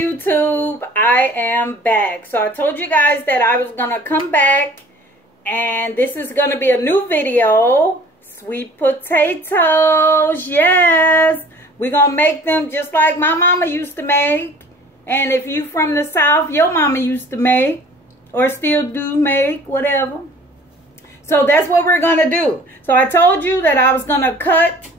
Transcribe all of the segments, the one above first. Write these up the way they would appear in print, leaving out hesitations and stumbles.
YouTube, I am back. So I told you guys that I was gonna come back, and this is gonna be a new video. Sweet potatoes, yes, we're gonna make them just like my mama used to make. And if you from the South, your mama used to make, or still do make, whatever. So that's what we're gonna do. So I told you that I was gonna cut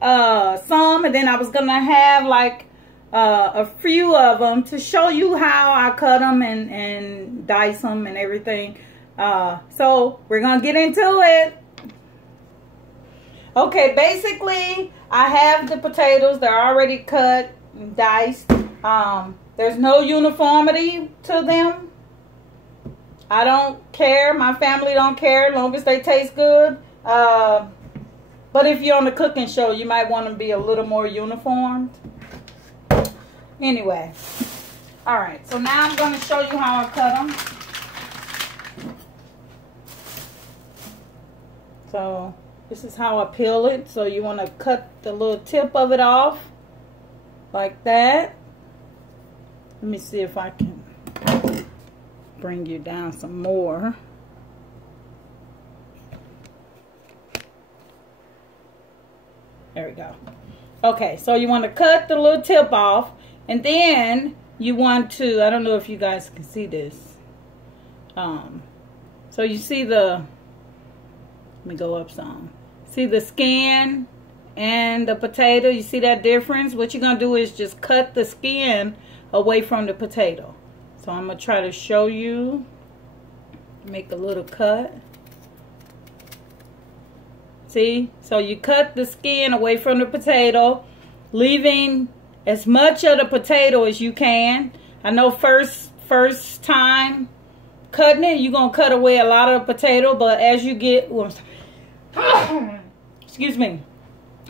some, and then I was gonna have like a few of them to show you how I cut them and dice them and everything. So we're gonna get into it. Okay, basically I have the potatoes. They're already cut and diced. There's no uniformity to them. I don't care. My family don't care as long as they taste good. But if you're on the cooking show, you might want to be a little more uniformed. Anyway, all right, so now I'm going to show you how I cut them. So this is how I peel it. So you want to cut the little tip of it off like that. Let me see if I can bring you down some more. There we go. Okay, so you want to cut the little tip off. And then you want to, I don't know if you guys can see this. So you see the, let me go up some. See the skin and the potato? You see that difference? What you're going to do is just cut the skin away from the potato. So I'm going to try to show you. Make a little cut. See? So you cut the skin away from the potato, leaving as much of the potato as you can. I know first time cutting it, you're going to cut away a lot of the potato, but as you get, excuse me,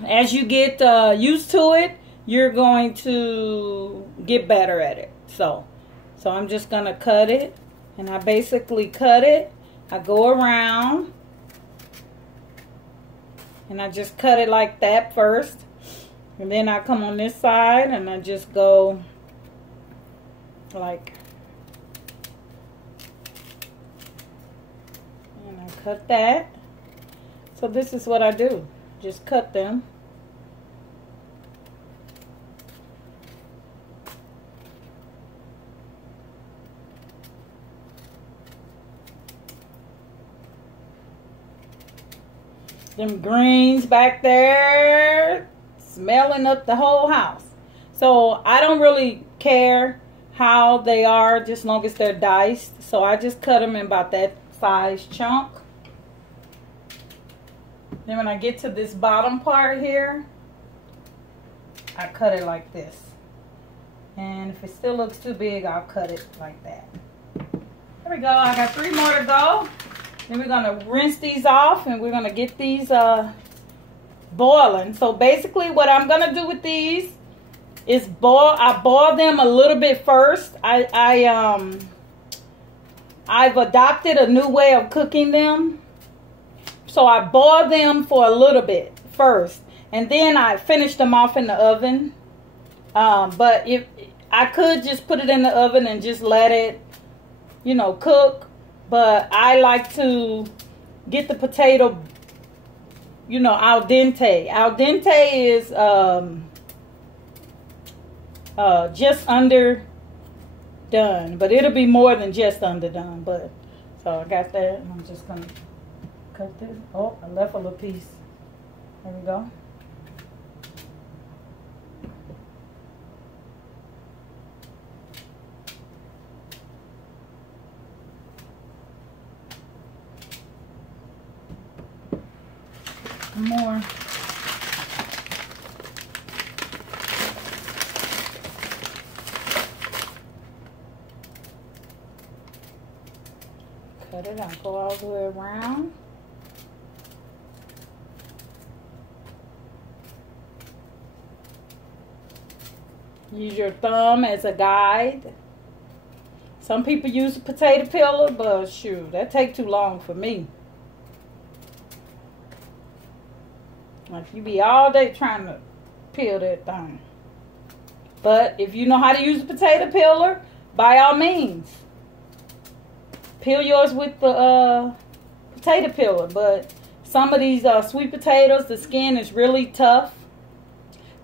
as you get used to it, you're going to get better at it. So I'm just going to cut it, and I basically cut it. I go around, and I just cut it like that first. And then I come on this side and I just go like, and I cut that. So this is what I do. Just cut them. Them greens back there, smelling up the whole house. So I don't really care how they are, just as long as they're diced. So I just cut them in about that size chunk. Then when I get to this bottom part here, I cut it like this. And if it still looks too big, I'll cut it like that. There we go. I got 3 more to go. Then we're going to rinse these off, and we're going to get these boiling. So basically what I'm going to do with these is I boil them a little bit first. I've adopted a new way of cooking them. So I boil them for a little bit first, and then I finish them off in the oven. But if I could just put it in the oven and just let it, you know, cook. But I like to get the potato, you know, al dente. Al dente is just under done, but it'll be more than just underdone. But so I got that, and I'm just gonna cut this. Oh, I left a little piece. There we go. More. Cut it out, go all the way around. Use your thumb as a guide. Some people use a potato peeler, but shoot, that take too long for me. Like you be all day trying to peel that thing. But if you know how to use a potato peeler, by all means, peel yours with the potato peeler. But some of these sweet potatoes, the skin is really tough.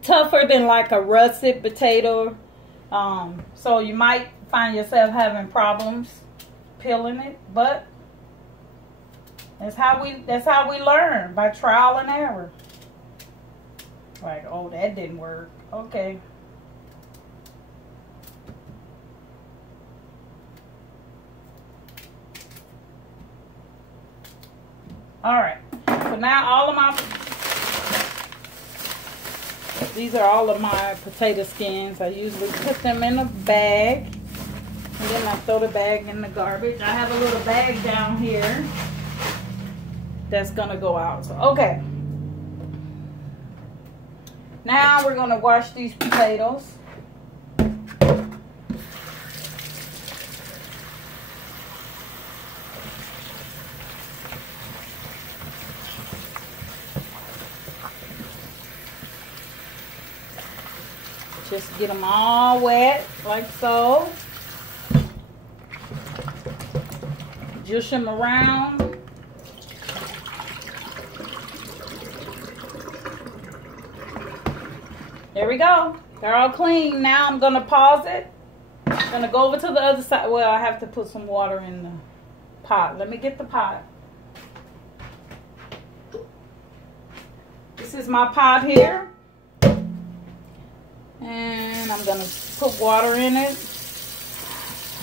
Tougher than like a russet potato. So you might find yourself having problems peeling it. But that's how we learn, by trial and error. Like, oh, that didn't work. Okay. All right. So now all of my, these are all of my potato skins. I usually put them in a bag, and then I throw the bag in the garbage. I have a little bag down here that's gonna go out. So, okay. Now we're gonna wash these potatoes. Just get them all wet, like so. Juice them around. There we go. They're all clean. Now I'm going to pause it. I'm going to go over to the other side. Well, I have to put some water in the pot. Let me get the pot. This is my pot here. And I'm going to put water in it.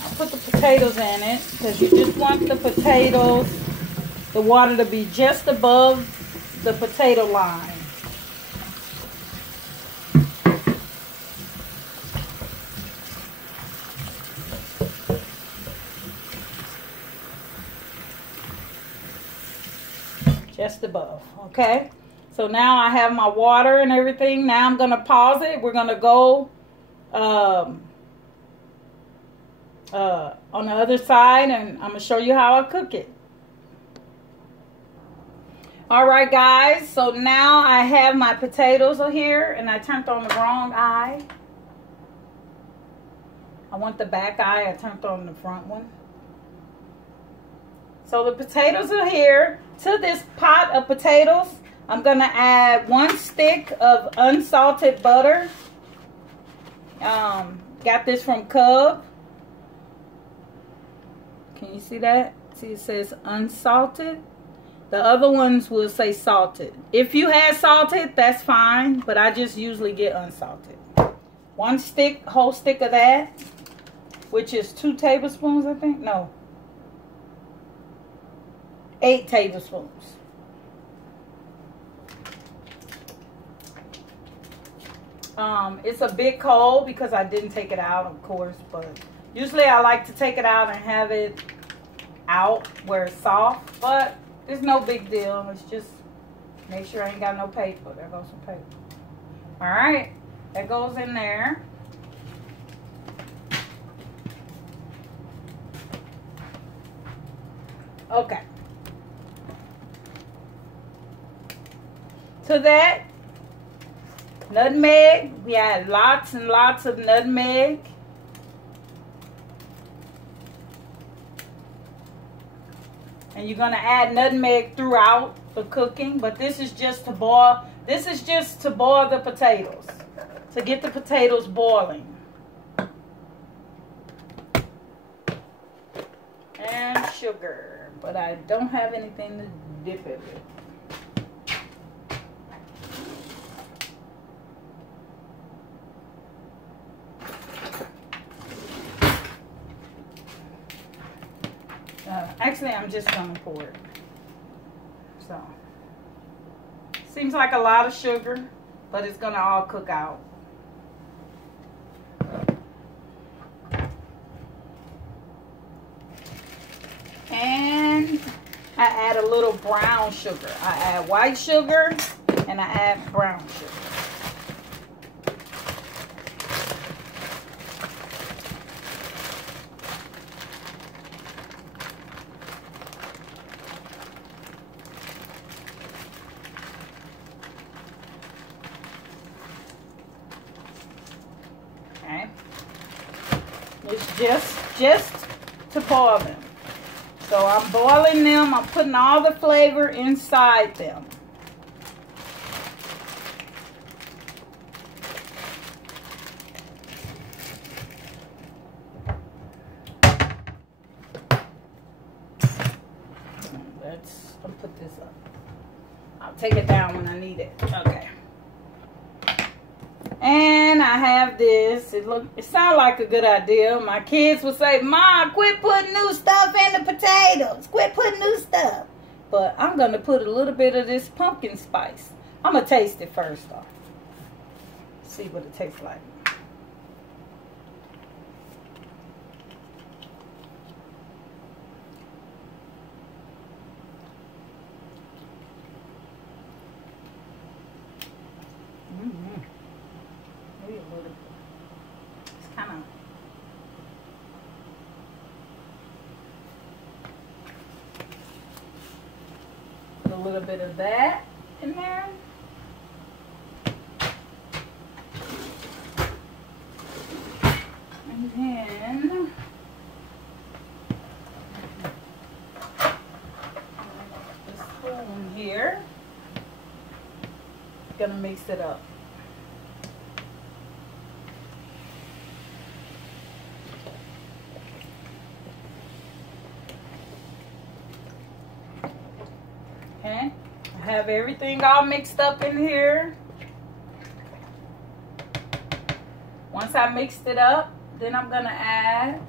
I'll put the potatoes in it because you just want the potatoes, the water to be just above the potato line. Just above, okay? So now I have my water and everything. Now I'm going to pause it. We're going to go on the other side, and I'm going to show you how I cook it. All right, guys. So now I have my potatoes here, and I turned on the wrong eye. I want the back eye. I turned on the front one. So the potatoes are here. To this pot of potatoes, I'm going to add 1 stick of unsalted butter. Got this from Cub. Can you see that? See, it says unsalted. The other ones will say salted. If you had salted, that's fine, but I just usually get unsalted. 1 stick, whole stick of that, which is 2 tablespoons, I think. No. 8 tablespoons. It's a bit cold because I didn't take it out, of course, but usually I like to take it out and have it out where it's soft, but it's no big deal. It's just make sure I ain't got no paper. There goes some paper. All right, that goes in there. Okay. To that, nutmeg. We add lots and lots of nutmeg. And you're going to add nutmeg throughout the cooking, but this is just to boil. This is just to boil the potatoes, to get the potatoes boiling. And sugar, but I don't have anything to dip it with. Actually, I'm just going to pour it. So, seems like a lot of sugar, but it's going to all cook out. And I add a little brown sugar. I add white sugar and I add brown sugar. It's just to boil them. So I'm boiling them. I'm putting all the flavor inside them. I'll put this up. I'll take it down when I need it. Okay. And I have this. It sounds like a good idea. My kids would say, "Mom, quit putting new stuff in the potatoes. Quit putting new stuff." But I'm going to put a little bit of this pumpkin spice. I'm going to taste it first, though. See what it tastes like. It's kind of put a little bit of that in there. And then this spoon here. Gonna mix it up. Okay, I have everything all mixed up in here. Once I mixed it up, then I'm gonna add,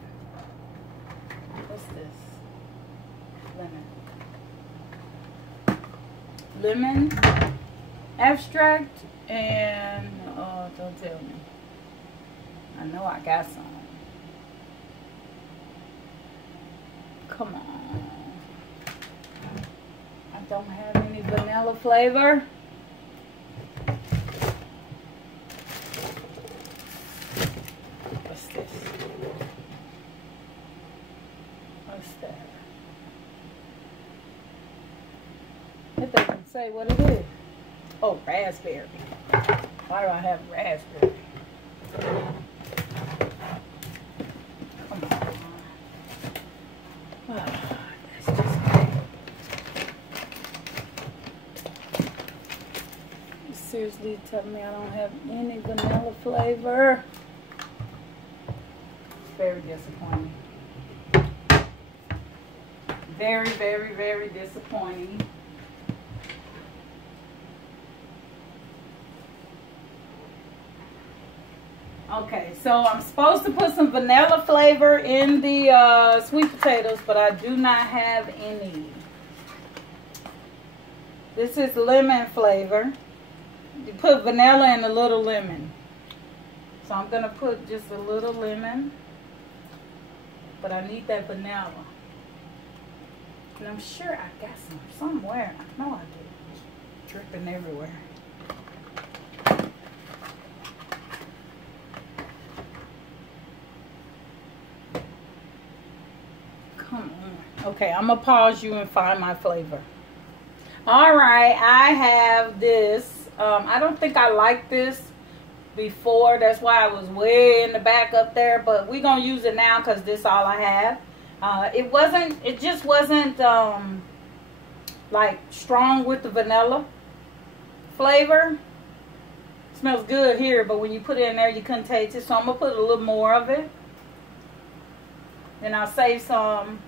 what's this? Lemon extract and, oh, don't tell me. I know I got some. Come on. I don't have any vanilla flavor. What's this? What's that? It doesn't say what it is. Oh, raspberry. Why do I have raspberry? Come on. Oh, that's just great. You seriously tell me I don't have any vanilla flavor? It's very disappointing. Very, very, very disappointing. Okay, so I'm supposed to put some vanilla flavor in the sweet potatoes, but I do not have any. This is lemon flavor. You put vanilla and a little lemon. So I'm going to put just a little lemon, but I need that vanilla. And I'm sure I got some somewhere. I know I did. It's dripping everywhere. Okay, I'm going to pause you and find my flavor. Alright, I have this. I don't think I liked this before. That's why I was way in the back up there. But we're going to use it now because this is all I have. It just wasn't like strong with the vanilla flavor. It smells good here, but when you put it in there, you couldn't taste it. So I'm going to put a little more of it. Then I'll save some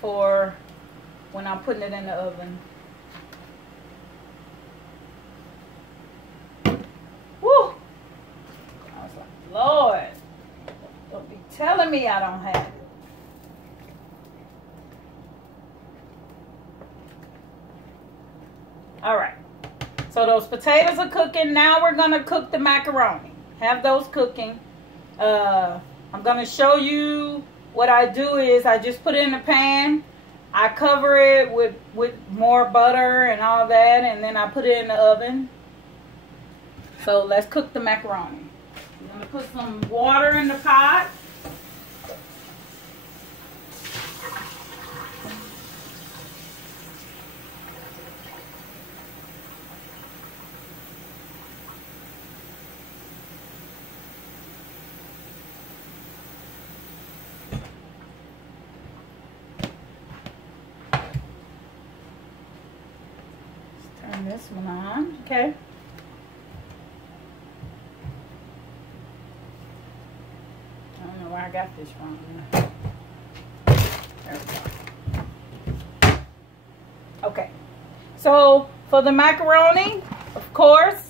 for when I'm putting it in the oven. Woo! I was like, Lord, don't be telling me I don't have it. All right. So those potatoes are cooking. Now we're going to cook the macaroni. Have those cooking. I'm going to show you what I do is I just put it in the pan. I cover it with more butter and all that, and then I put it in the oven. So let's cook the macaroni. I'm going to put some water in the pot. this one on, okay? I don't know where I got this from. There we go. Okay, so for the macaroni, of course,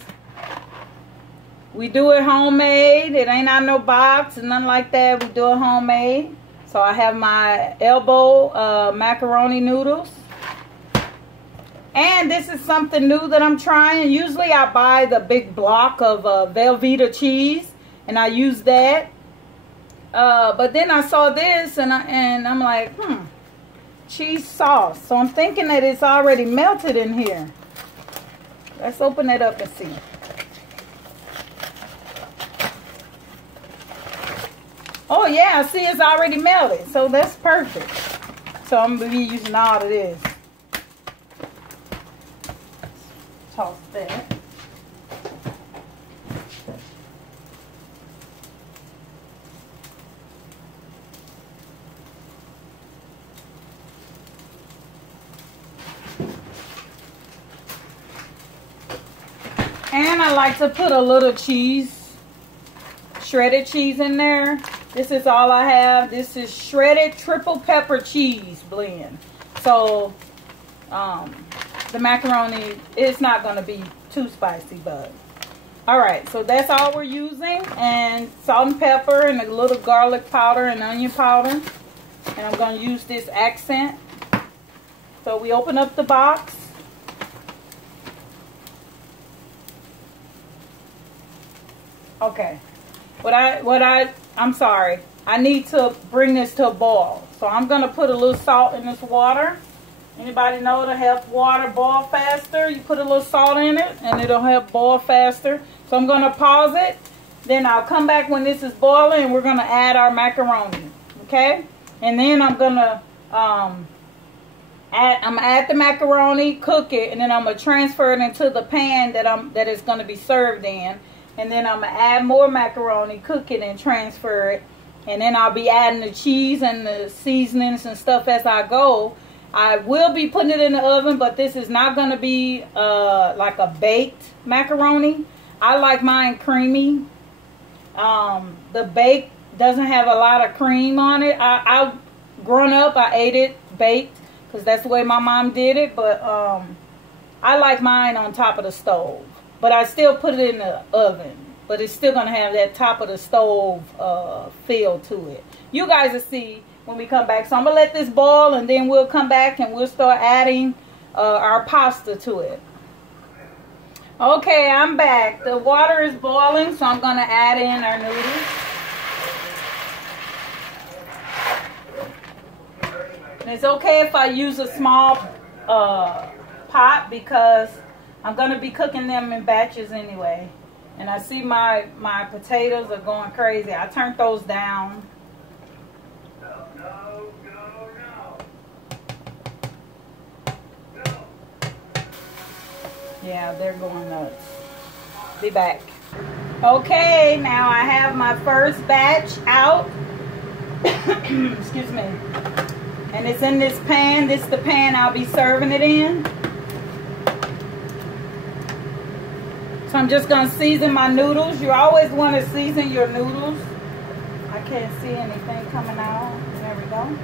we do it homemade. It ain't out no box and nothing like that. We do it homemade. So I have my elbow macaroni noodles. And this is something new that I'm trying. Usually I buy the big block of Velveeta cheese, and I use that. But then I saw this, and I'm like, cheese sauce. So I'm thinking that it's already melted in here. Let's open it up and see. Oh yeah, I see it's already melted. So that's perfect. So I'm going to be using all of this. Toss that. And I like to put a little cheese, shredded cheese in there. This is all I have. This is shredded triple pepper cheese blend. So the macaroni is not going to be too spicy, but all right. So that's all we're using, and salt and pepper and a little garlic powder and onion powder. And I'm going to use this accent. So we open up the box. Okay. I'm sorry. I need to bring this to a boil. So I'm going to put a little salt in this water. Anybody know to help water boil faster? You put a little salt in it and it'll help boil faster. So I'm going to pause it. Then I'll come back when this is boiling and we're going to add our macaroni. Okay? And then I'm going to add the macaroni, cook it, and then I'm going to transfer it into the pan that it's going to be served in. And then I'm going to add more macaroni, cook it, and transfer it. And then I'll be adding the cheese and the seasonings and stuff as I go. I will be putting it in the oven, but this is not going to be like a baked macaroni. I like mine creamy. The baked doesn't have a lot of cream on it. Growing up, I ate it baked because that's the way my mom did it. But I like mine on top of the stove. But I still put it in the oven. But it's still going to have that top of the stove feel to it. You guys will see when we come back. So I'm going to let this boil, and then we'll come back and we'll start adding our pasta to it. Okay, I'm back. The water is boiling, so I'm going to add in our noodles. And it's okay if I use a small pot because I'm going to be cooking them in batches anyway. And I see my potatoes are going crazy. I turned those down. No. Yeah, they're going nuts. Be back. Okay, now I have my first batch out. Excuse me. And it's in this pan. This is the pan I'll be serving it in. So I'm just going to season my noodles. You always want to season your noodles. I can't see anything coming out. There we go.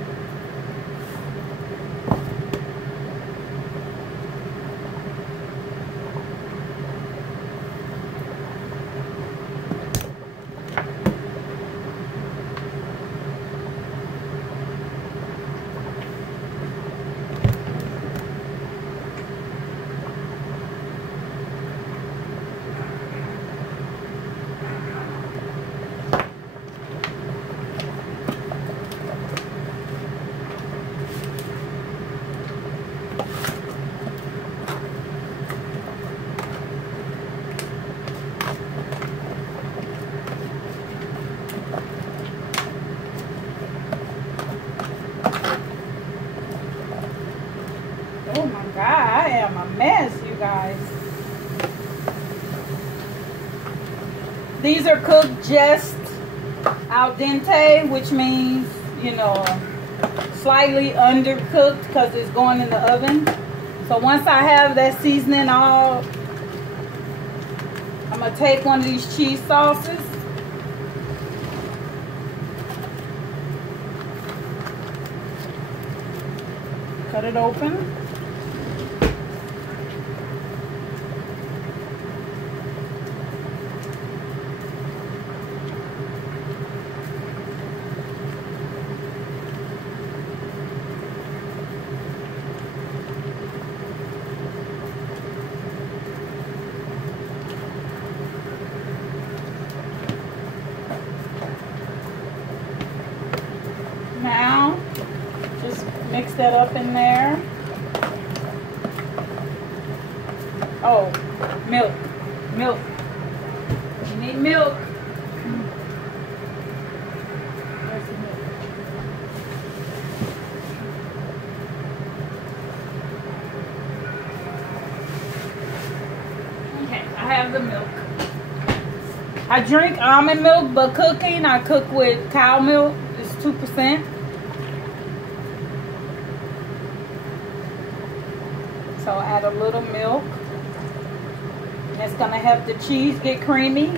Oh my God, I am a mess, you guys. These are cooked just al dente, which means, you know, slightly undercooked because it's going in the oven. So once I have that seasoning all, I'm going to take one of these cheese sauces. Cut it open. Now, just mix that up in there. Oh, milk. Milk. You need milk. Where's the milk? Okay, I have the milk. I drink almond milk, but cooking, I cook with cow milk. It's 2%. So add a little milk. That's gonna help the cheese get creamy.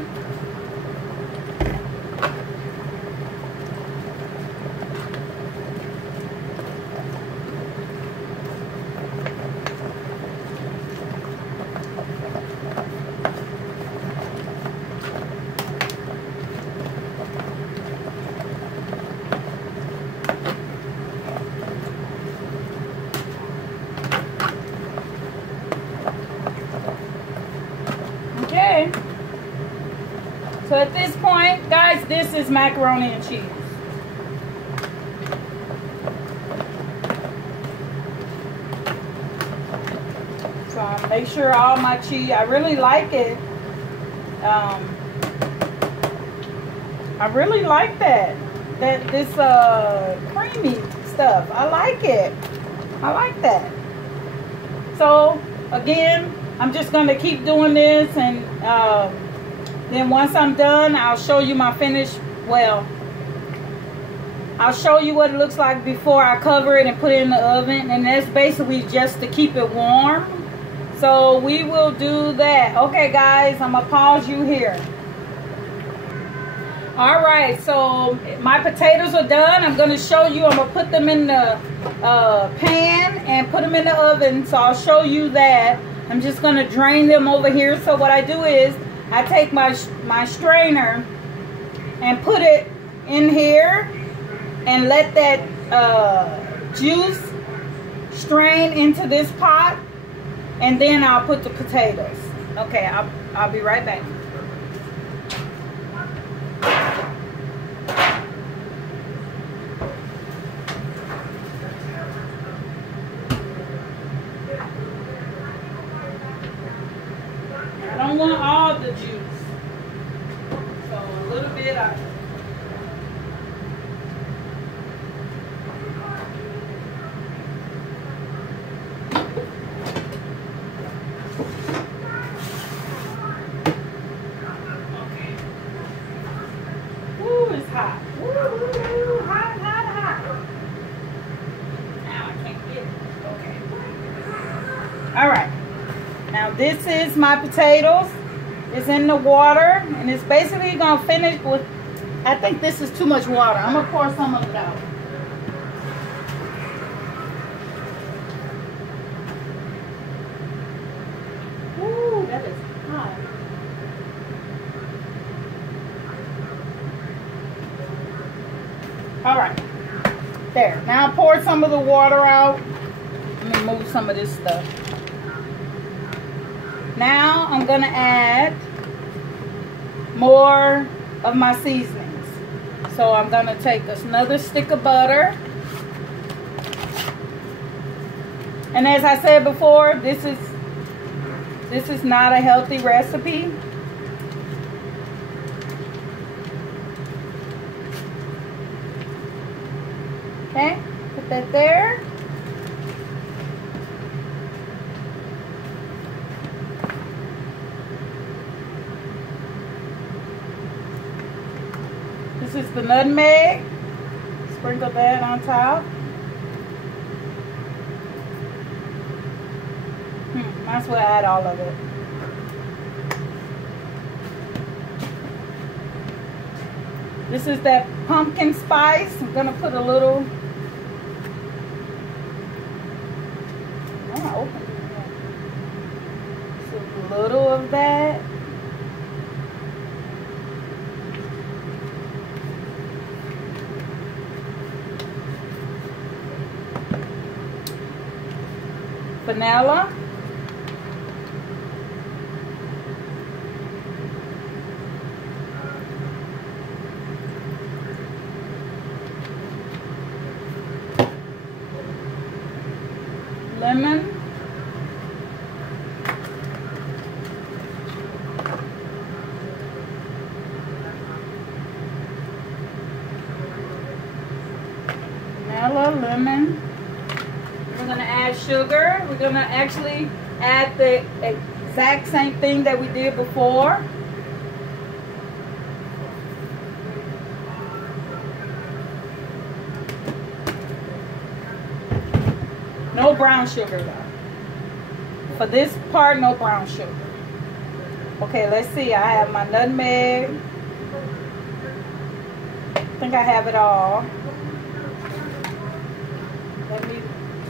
Okay, so at this point, guys, this is macaroni and cheese. So I make sure all my cheese, I really like it. I really like this creamy stuff. I like it. I like that. So again, I'm just going to keep doing this, and then once I'm done, I'll show you my finished, well, I'll show you what it looks like before I cover it and put it in the oven, and that's basically just to keep it warm. So we will do that. Okay, guys, I'm going to pause you here. All right, so my potatoes are done. I'm going to show you. I'm going to put them in the pan and put them in the oven, so I'll show you that. I'm just going to drain them over here. So what I do is I take my strainer and put it in here and let that juice strain into this pot, and then I'll put the potatoes. Okay, I'll be right back. I don't want all the juice, so a little bit. Okay. Ooh, it's hot. Ooh, hot, hot, hot. Now I can't get it. Okay. All right. Now this is my potatoes. It's in the water, and it's basically gonna finish with, I think this is too much water. I'm gonna pour some of it out. Ooh, that is hot. All right, there. Now I poured some of the water out. Let me move some of this stuff. Now I'm going to add more of my seasonings. So I'm going to take another stick of butter. And as I said before, this is not a healthy recipe. Okay, put that there. This is the nutmeg. Sprinkle that on top. Might as well add all of it. This is that pumpkin spice. I'm gonna put a little. Oh, open it. Just a little of that. Vanilla. Lemon. Vanilla, lemon. We're going to add sugar. We're going to actually add the exact same thing that we did before. No brown sugar though. For this part, no brown sugar. Okay, let's see. I have my nutmeg. I think I have it all. Let me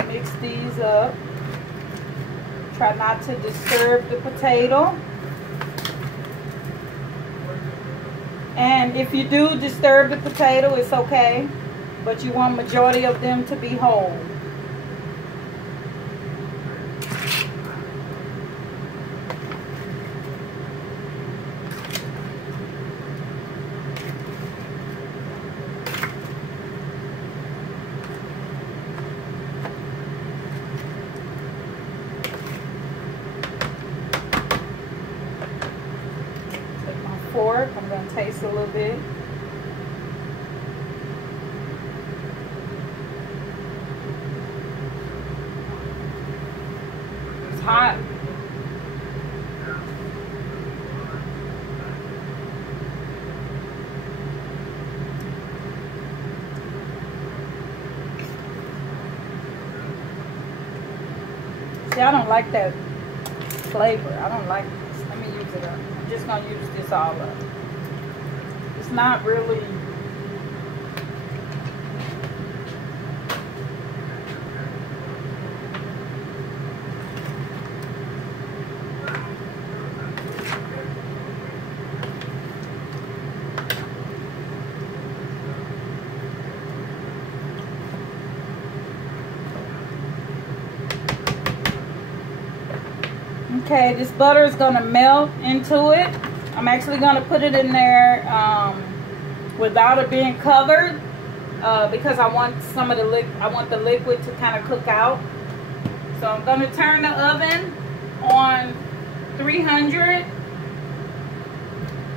mix these up. Try not to disturb the potato. And if you do disturb the potato, it's okay. But you want majority of them to be whole. Fork. I'm going to taste a little bit. It's hot. See, I don't like that flavor. I don't like this. Let me use it up. I'm just going to use this all up. It's not really. Okay, this butter is going to melt into it. I'm actually going to put it in there without it being covered because I want the liquid to kind of cook out. So I'm going to turn the oven on 300.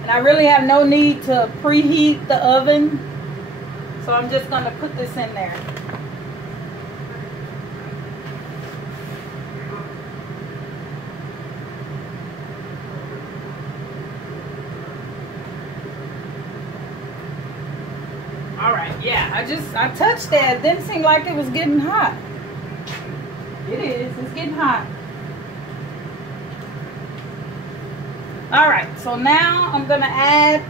And I really have no need to preheat the oven. So I'm just going to put this in there. Alright, yeah, I touched that. It didn't seem like it was getting hot. It is, it's getting hot. Alright, so now I'm gonna add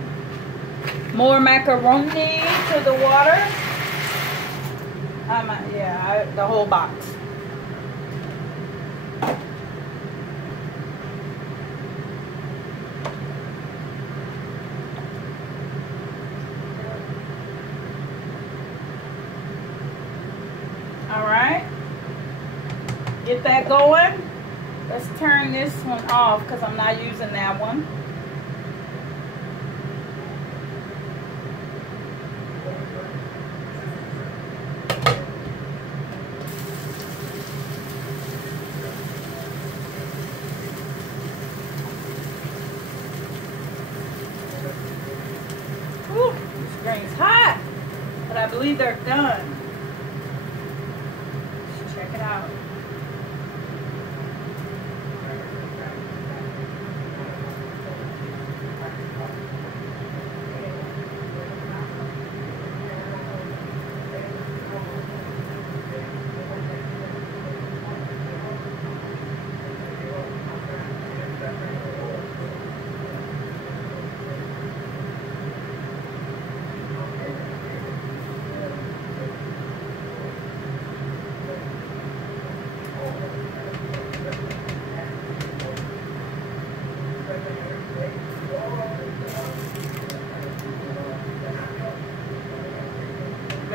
more macaroni to the water. The whole box. Alright, get that going. Let's turn this one off because I'm not using that one. Whew, this grain's hot, but I believe they're done. Check it out.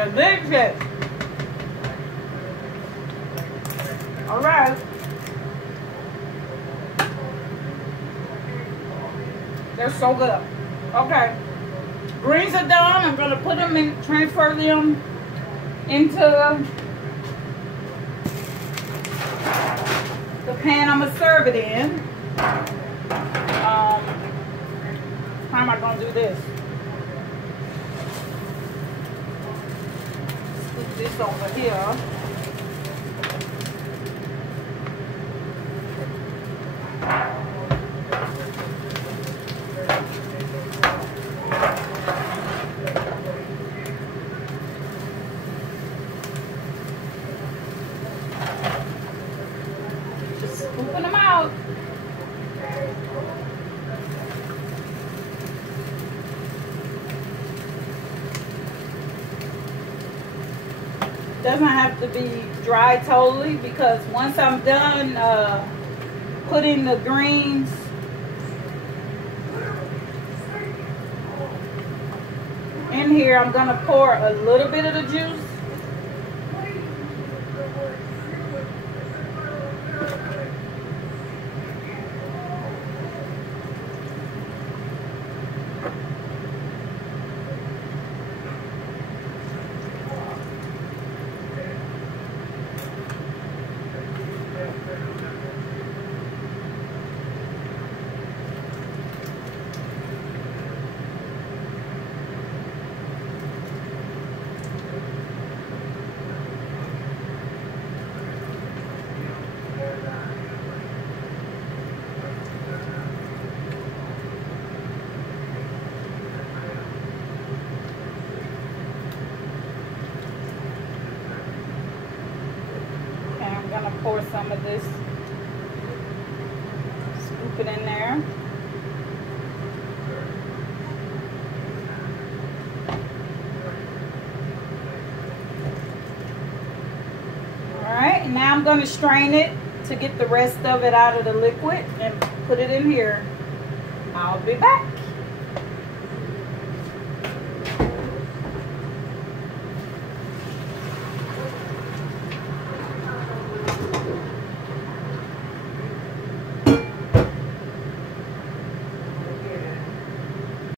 Delicious. All right. They're so good. Okay. Greens are done. I'm going to put them in, transfer them into the pan I'm going to serve it in. How am I going to do this? Scoop this over here. Scooping them out. Doesn't have to be dry totally, because once I'm done putting the greens in here, I'm gonna pour a little bit of the juice. I'm gonna pour some of this, scoop it in there. Alright, now I'm gonna strain it to get the rest of it out of the liquid and put it in here. I'll be back.